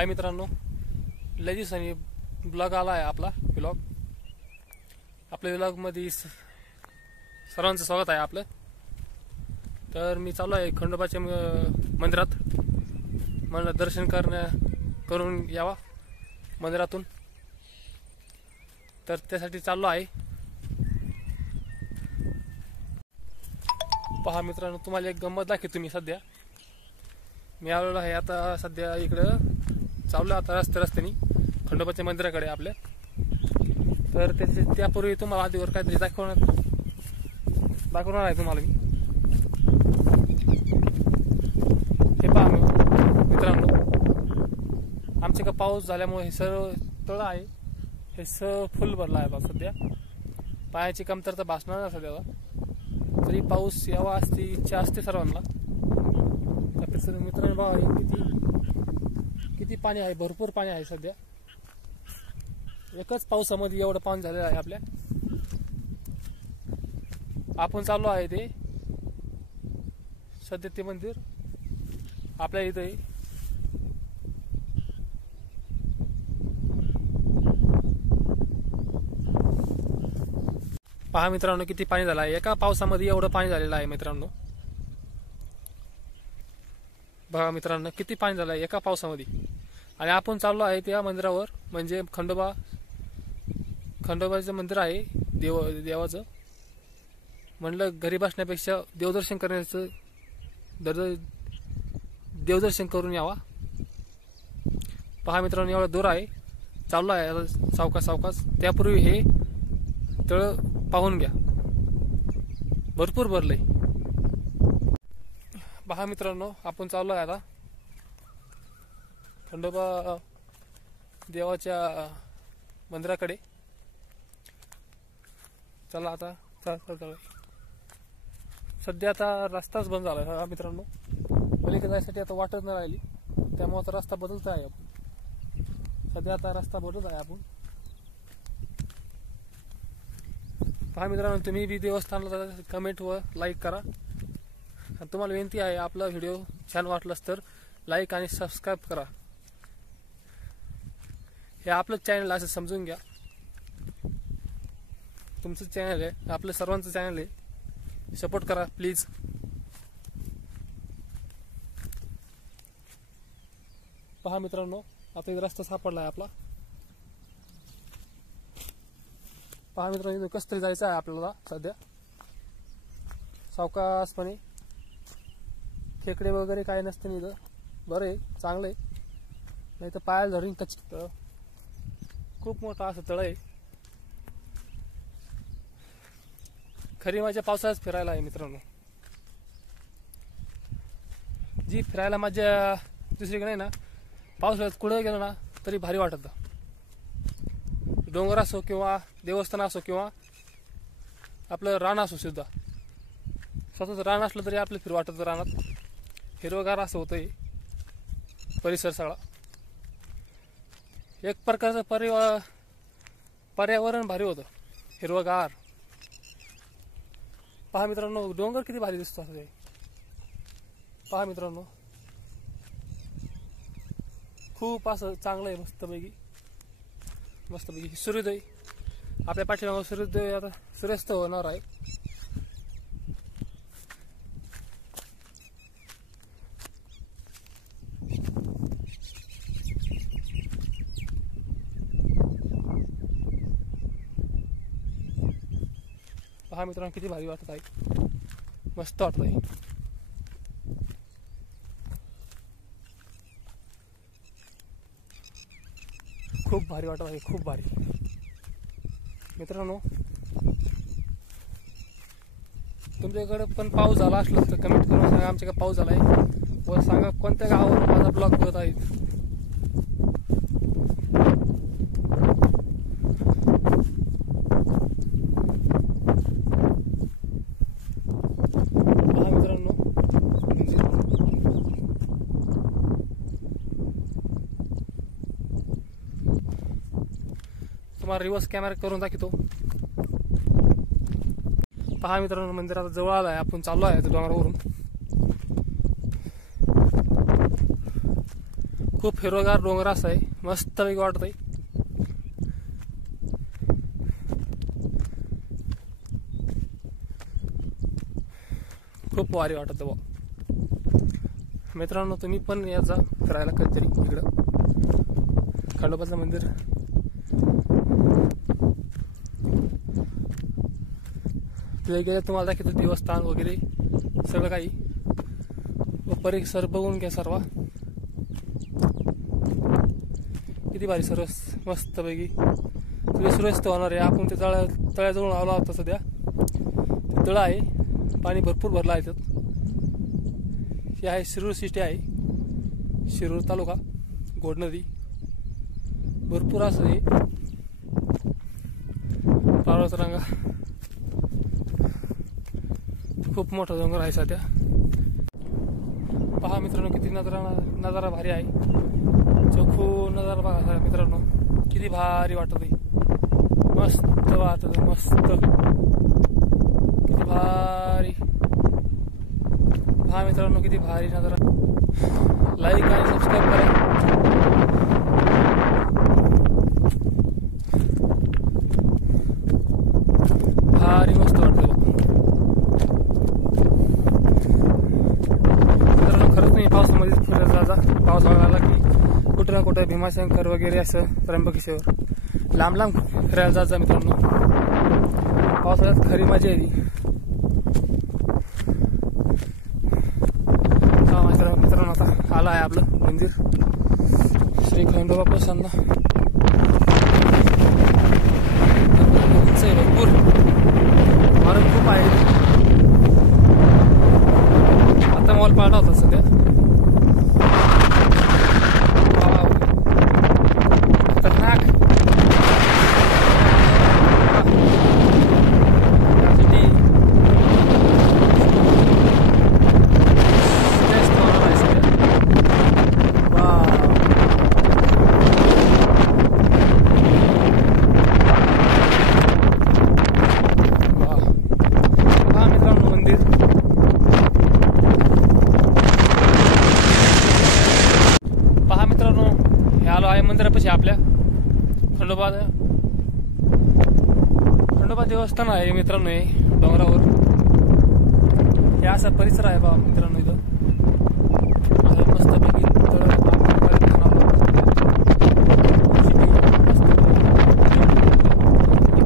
हाय मित्रांनो, लय दिवसांनी ब्लॉग आला आहे आपला व्लॉग. आपल्या व्लॉगमध्ये सर्वांचं स्वागत आहे आपलं. तर मी चाललो आहे खंडोबाच्या मंदिरात. मला दर्शन करून यावा मंदिरातून. तर त्यासाठी चाललो आहे. पहा मित्रांनो, तुम्हाला एक गंमत दाखवतो मी. सध्या मी आलेलो आहे आता सध्या इकडं चाललो आता रस्त्याने खंडोबाच्या मंदिराकडे आपल्या. तर त्यापूर्वी तुम्हाला आधीवर काहीतरी दाखवणार आहे तुम्हाला मी. हे पहा मित्रांनो, आमच्या का पाऊस झाल्यामुळे हे सर्व तळ आहे हे फुल भरला आहे आता सध्या. पायाची कमतरता भासणार नाही सध्या. तरी पाऊस यावा असती इच्छा असते सर्वांना. मित्रांनो बघा किती पाणी आहे, भरपूर पाणी आहे सध्या. एकच पावसामध्ये एवढं पाणी झालेलं आहे आपल्या. आपण चाललो आहे ते सध्या ते मंदिर आपल्या इथे. पहा मित्रांनो किती पाणी झालं आहे. एका पावसामध्ये एवढं पाणी झालेलं आहे मित्रांनो. बघा मित्रांनो किती पाणी झालं आहे एका पावसामध्ये. आणि आपण चाललो आहे त्या मंदिरावर, म्हणजे खंडोबाचं मंदिर आहे देवाचं. म्हणलं घरी बसण्यापेक्षा देवदर्शन करण्याचं देवदर्शन करून यावा. पहा मित्रांनो एवढा दूर आहे. चाललो आहे सावकाश. त्यापूर्वी हे तळ पाहून घ्या, भरपूर भरलंय. पहा मित्रांनो, आपण चाललो आहे आता खंडोबा देवाच्या मंदिराकडे. चला आता चला. सध्या आता रस्ताच बंद झाला मित्रांनो. पलीकडे जायसाठी आता वाटत नाही राहिली, त्यामुळे आता रस्ता बदलत आहे आपण. सध्या आता रस्ता बदलत आहे आपण. पहा मित्रांनो, तुम्ही बी देवस्थानाला कमेंट व लाईक करा. तुम्हाला विनंती आहे, आपला व्हिडिओ छान वाटलास तर लाईक आणि सबस्क्राईब करा. हे आपलं चॅनल असं समजून घ्या. तुमचं चॅनल आहे, आपलं सर्वांचं चॅनल आहे. सपोर्ट करा प्लीज. पहा मित्रांनो, आता इथं रस्ता सापडला आहे आपला. पहा मित्रांनो, इथं कसं तरी जायचं आहे आपल्याला सध्या सावकाशपणे. खेकडे वगैरे काय नसते ना इथं. बरं आहे, चांगलं आहे. नाही तर पायाला धरून तळ. खूप मोठा असं तळ आहे. खरी माझ्या पावसाळ्यात फिरायला आहे मित्रांनो. जी फिरायला माझ्या दुसरीकडे आहे ना, पावसाळ्यात कुठं गेलो ना तरी भारी वाटत. डोंगर असो किंवा देवस्थान असो किंवा आपलं रान असो सुद्धा. स्वतःच रान असलं तरी आपलं फिर वाटत. रानात हिरवगार असं होतंय परिसर सगळा. एक प्रकारचं पर्यावरण भारी होतं, हिरवगार. पहा मित्रांनो, डोंगर किती भारी दिसतो असं. पहा मित्रांनो, खूप असं चांगलं आहे. मस्तपैकी सूर्योदय आपल्या पाठीमागं. सूर्योदय आता सूर्यास्त होणार आहे. पहा मित्रांनो किती भारी वाटत आहे, मस्त वाटत आहे. खूप भारी वाटत आहे, खूप भारी. मित्रांनो, तुमच्याकडे पण पाऊस झाला असला तर कमेंट करून सांगा आमच्याकडे पाऊस झाला आहे. व सांगा कोणत्या गावावर माझा ब्लॉग बघत आहे. तुम्हाला रिवर्स कॅमेरा करून दाखवतो. पहा मित्रांनो, मंदिरात जवळ आलाय. आपण चाललो आहे डोंगरावरून. खूप हिरवगार डोंगर असं आहे, मस्त पैकी वाटतंय. खूप भारी वाटत बा. मित्रांनो तुम्ही पण याचा फिरायला कधीतरी इकडं खंडोबाचं मंदिर. तिथे गेले तुम्हाला दाखवतो देवस्थान वगैरे सगळं काही, परिसर बघून घ्या सर्व. किती भारी सर्व मस्त पैकी. तिथे सूर्यास्त होणार आहे. आपण ते तळ्याजवळ आलो होता सध्या. ते तळं आहे, पाणी भरपूर भरलं आहे त्यात. ही आहे शिरूर सिटी आहे, शिरूर तालुका, घोड नदी. भरपूर असं आहे पर्वतरांगा. खूप मोठा डोंगर आहे सध्या. पहा मित्रांनो किती नजारा भारी आहे. चोखू नजारा बघा मित्रांनो, किती भारी वाटत आहे. मस्त वाटत मस्त, किती भारी. पहा मित्रांनो किती भारी नजारा. लाईक आणि सबस्क्राईब करा. भारी मस्त वाटतं बघ मित्रांनो. खरंच नाही पावसामध्ये फिरायला जायचा. पावसाळा आला की कुठे ना कुठे भीमाशंकर वगैरे असं त्र्यंबकेश्वर लांब लांब फिरायला जायचं मित्रांनो. पावसाळ्यात खरी मजा येते. मित्रांनो आता आलं आहे आपलं मंदिर श्री खंडोबा प्रसन्न. भरपूर मार्ग खूप आहे. आता मॉल पाळला होता सध्या. खतरनाक. मंदिरापाशी आपल्या खंडोबा देवस्थान आहे मित्रांनो. हे डोंगरावर हे असा परिसर आहे बा मित्रांनो. इथं मस्तपैकी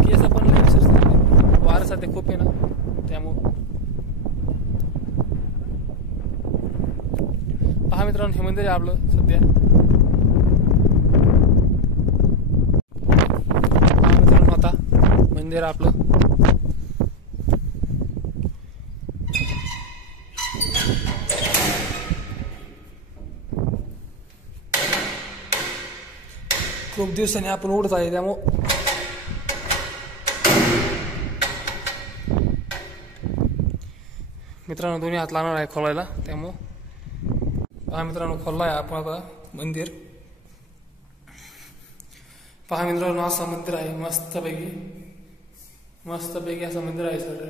केस पण वारं सध्या खूप आहे ना, त्यामुळं. पहा मित्रांनो हे मंदिर आहे आपलं सध्या. मंदिर आपलं खूप दिवसांनी आपण उडत आहे, त्यामुळं मित्रांनो दोन्ही हात लागणार आहे खोलायला. त्यामुळं पहा मित्रांनो खोलला आहे आपण आता मंदिर. पहा मित्रांनो असं मंदिर आहे मस्तपैकी असं मंदिर आहे सर.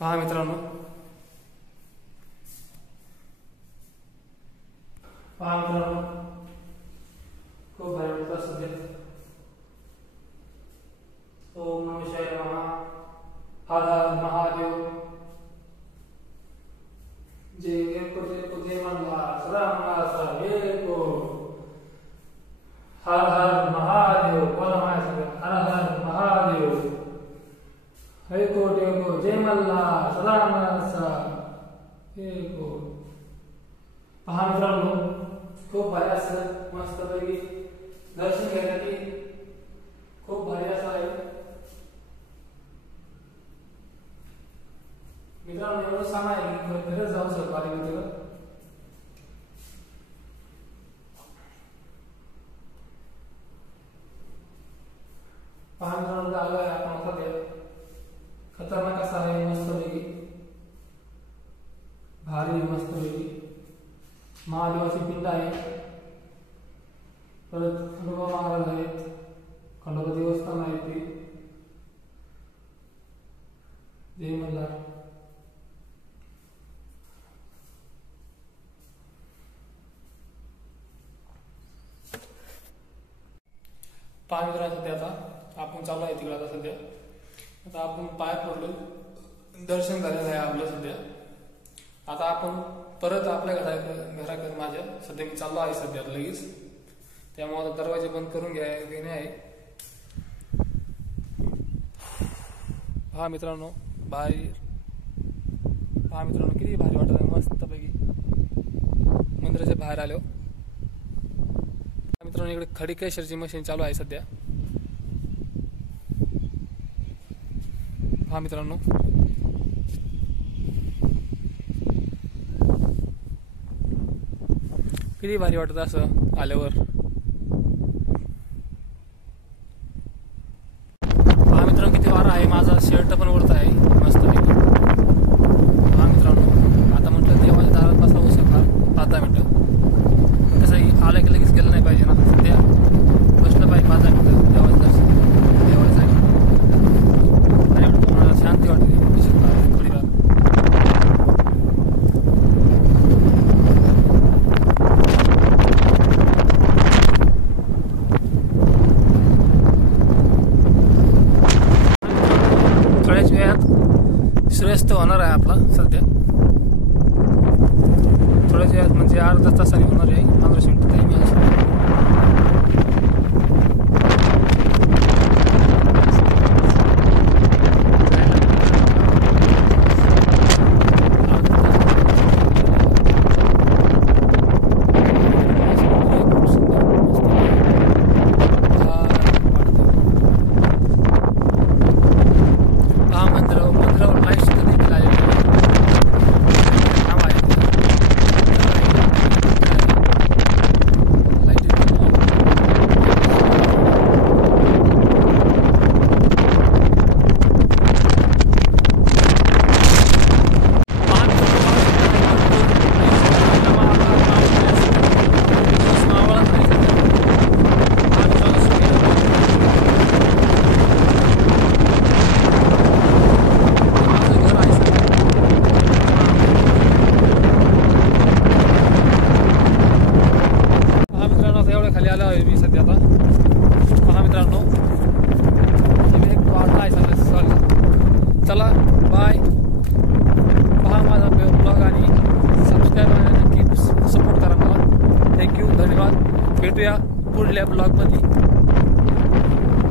पहा मित्रांनो, खूप भारी वाटतं सध्या. ओम नमः शिवाय नमः. हर हर महादेव. जय मल्हार सदा एको. हर हर महादेव. बोला माझ्या हर हर महादेव. एको टेको जय मल्हार सदा एको. पहा मित्रांनो खूप भारी असं मस्तपैकी दर्शन घेण्यासाठी खूप भारी असं आहे मित्रांनो. एवढं सांगा आहे की खरंच जाऊ शकतो आले मित्र. पहा मित्रांनो आलो आहे आपण आता ते खतरनाक असा आहे मस्तपैकी भारी मस्तपैकी महादेवाची पिंड आहे. परत खंडोबा महाराज आहेत, खंडोबा देवस्थान आहे ते. जय मल्हार. पहा मित्रांनो, सध्या आता आपण चालू आहे तिकडे. आता सध्या आता आपण पाय पडलो, दर्शन झालेलं आहे आपलं सध्या. आता आपण परत आपल्या घराकडे माझ्या सध्या मी चाललो आहे सध्या लगेच. त्यामुळे आता दरवाजे बंद करून घेणे आहे. पहा मित्रांनो बाहेर, पहा मित्रांनो किती भारी वाटत आहे, मस्तपैकी मंदिराच्या बाहेर आलो. मित्रांनो इकडे खडी केशरची मशीन चालू आहे सध्या. पहा मित्रांनो, किती भारी वाटत असं आल्यावर. पहा मित्रांनो किती वारा आहे, माझा शर्ट पण उडत आहे मस्तपैकी. पहा मित्रांनो, आता म्हटलं देवाच्या दारात बसावं सकाळ 5-10 मिनिटं. कसं आलं की लगेच गेलं नाही पाहिजे ना, सध्या बसलं पाहिजे 5-10 मिनिटं देवाचं दर्शन देवासाठी. आणि मला शांती वाटते थोडी वेळ. थोड्याच वेळात सूर्यास्त होणार आहे आपला सध्या. थोड्याच वेळात म्हणजे अर्धा तासाने होणार आहे. 15 मिनिटं टाईम आहे. मंदिरावर लाईट सुद्धा देखील आलेली आहे. खाली आलो आहे मी सध्या आता. पहा मित्रांनो, एक वाढला आहे सगळं. चला बाय. पहा माझा ब्लॉग आणि सबस्क्राईब आणि नक्की सपोर्ट करा मला. थँक्यू, धन्यवाद. भेटूया पुढल्या ब्लॉगमध्ये.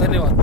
धन्यवाद.